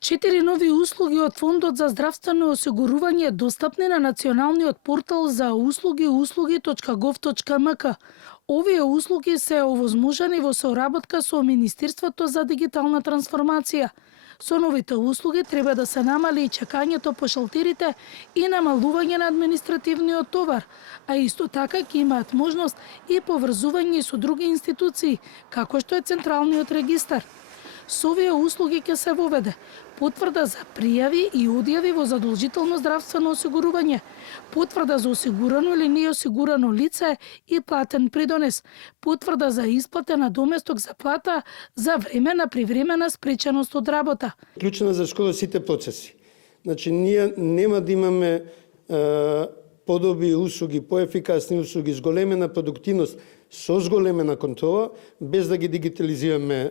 4 нови услуги од Фондот за здравствено осигурување достапни на националниот портал за услуги услуги.gov.mk. Овие услуги се овозможени во соработка со Министерството за дигитална трансформација. Со новите услуги треба да се намали и чекањето по шалтерите и намалување на административниот товар, а исто така ќе имаат можност и поврзување со други институции, како што е Централниот регистар. Со овие услуги ќе се воведе потврда за пријави и одјави во задолжително здравствено осигурување, потврда за осигурано или неосигурано лице и платен придонес, потврда за исплатена доместок за плата за време на привремена спреченост од работа. Клучна за скоро сите процеси. Значи, ние нема да имаме подобри услуги, поефикасни услуги, зголемена продуктивност, со зголемена контрола, без да ги дигитализираме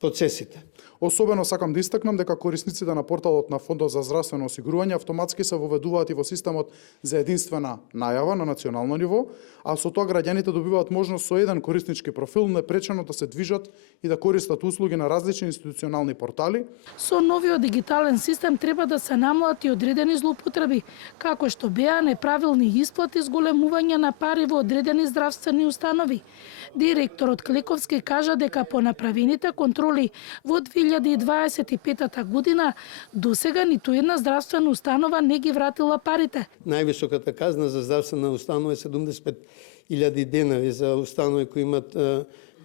процесите. Особено сакам да истакнам дека корисниците на порталот на Фондот за здравствено осигурување автоматски се воведуваат и во системот за единствена најава на национално ниво, а со тоа граѓаните добиваат можност со еден кориснички профил непречено да се движат и да користат услуги на различни институционални портали. Со новиот дигитален систем треба да се намалат и одредени злоупотреби, како што беа неправилни исплати, зголемување на пари во одредени здравствени установи. Директорот Клековски кажа дека по направените контроли во 2025 година досега ниту една здравствена установа не ги вратила парите. Највисоката казна за здравствена установа е 75.000 денари за установи кои имат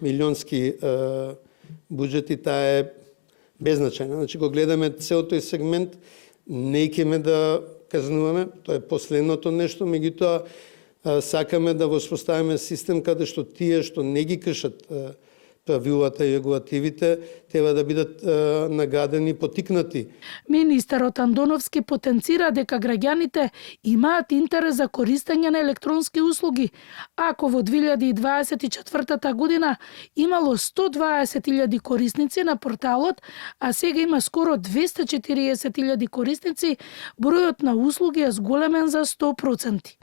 милионски буџети, таа е беззначајна. Значи, го гледаме цел тој сегмент, не икеме да казнуваме, тоа е последното нешто, меѓутоа сакаме да воспоставиме систем каде што тие што не ги кршат правилата и регулативите треба да бидат наградени, потикнати. Министерот Андоновски потенцира дека граѓаните имаат интерес за користење на електронски услуги. Ако во 2024 година имало 120.000 корисници на порталот, а сега има скоро 240.000 корисници, бројот на услуги е зголемен за 100%.